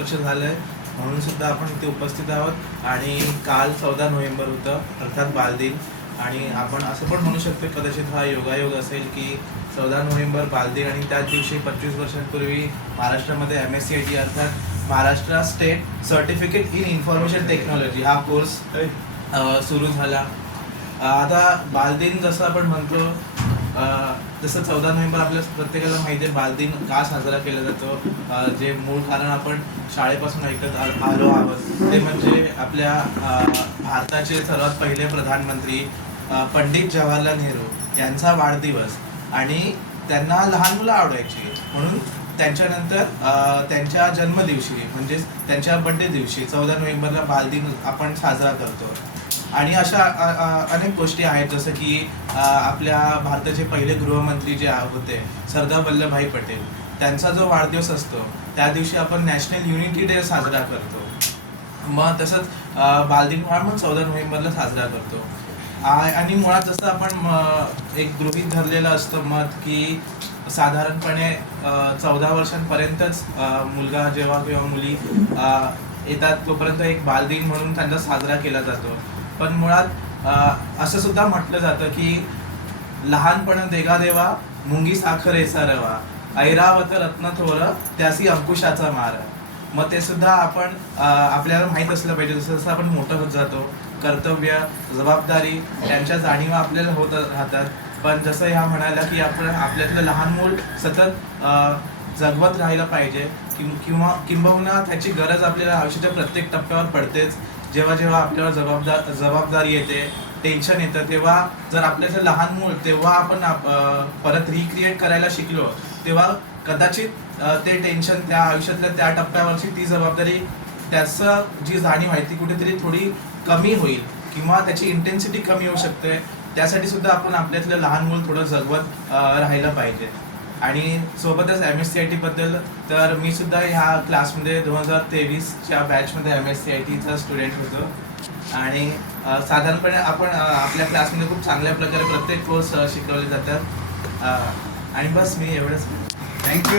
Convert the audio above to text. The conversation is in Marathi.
वर्ष झालंय म्हणून सुद्धा आपण इथे उपस्थित आहोत. आणि काल 14 नोव्हेंबर होतं अर्थात बालदिन. आणि आपण असं पण म्हणू शकतो कदाचित हा योगायोग असेल की 14 नोव्हेंबर बालदिन आणि त्याच दिवशी 25 वर्षांपूर्वी महाराष्ट्रामध्ये MSCIT अर्थात Maharashtra state certificate in information technology हा कोर्स सुरू झाला. आता बालदिन जसं आपण म्हणतो जसं 14 नोव्हेंबर आपल्या प्रत्येकाला माहिती आहे बालदिन का साजरा केला जातो. जे मूळ कारण आपण शाळेपासून ऐकत आलो आहोत ते म्हणजे आपल्या भारताचे सर्वात पहिले प्रधानमंत्री पंडित जवाहरलाल नेहरू यांचा वाढदिवस. आणि त्यांना लहान मुलं आवडायची म्हणून त्यांच्यानंतर त्यांच्या जन्मदिवशी म्हणजेच त्यांच्या बड्डे दिवशी 14 नोव्हेंबरला बालदिन आपण साजरा करतो. आणि अशा अनेक गोष्टी आहेत जसं की आपल्या भारताचे पहिले गृहमंत्री जे होते सरदार वल्लभभाई पटेल त्यांचा जो वाढदिवस असतो त्या दिवशी आपण नॅशनल युनिटी डे साजरा करतो. मग तसंच बालदिन हा मग 14 नोव्हेंबरला साजरा करतो. आणि मुळात जसं आपण एक गृहीत धरलेलं असतं मत की साधारणपणे 14 वर्षांपर्यंतच मुलगा जेव्हा किंवा मुली येतात तोपर्यंत एक बालदिन म्हणून त्यांचा साजरा केला जातो. पण मुळात असं सुद्धा म्हटलं जातं की लहानपण देगा देवा मुंगी साखर एसारवा ऐरावत रत्न थोर त्यासी अंकुशाचा मार. मग ते सुद्धा आपण आपल्याला माहीत असलं पाहिजे. जसं जसं आपण मोठं होत जातो कर्तव्य जबाबदारी त्यांच्या जाणीवा आपल्याला होत राहतात. पण जसं ह्या म्हणाल्या की आपण आपल्यातलं लहान मूल सतत जगवत राहिलं पाहिजे किंबहुना त्याची गरज आपल्याला आयुष्याच्या प्रत्येक टप्प्यावर पडतेच. जेव्हा जेव्हा आपल्यावर जबाबदारी येते टेन्शन येतं तेव्हा जर आपल्याचं लहान मूल तेव्हा आपण परत रिक्रिएट करायला शिकलो तेव्हा कदाचित ते टेन्शन त्या आयुष्यातल्या त्या टप्प्यावरची ती जबाबदारी त्याचं जी जाणीव आहे ती कुठेतरी थोडी कमी होईल किंवा त्याची इंटेन्सिटी कमी होऊ शकते. त्यासाठी सुद्धा आपण आपल्यातलं लहान मूल थोडं जगवत राहिलं पाहिजे. आणि सोबतच MSCIT बद्दल तर मी सुद्धा ह्या क्लासमध्ये 2023च्या बॅचमध्ये MSCITचा स्टुडंट होतो. आणि साधारणपणे आपण आपल्या क्लासमध्ये खूप चांगल्या प्रकारे प्रत्येक कोर्स शिकवले जातात. आणि बस मी एवढंच. थँक्यू.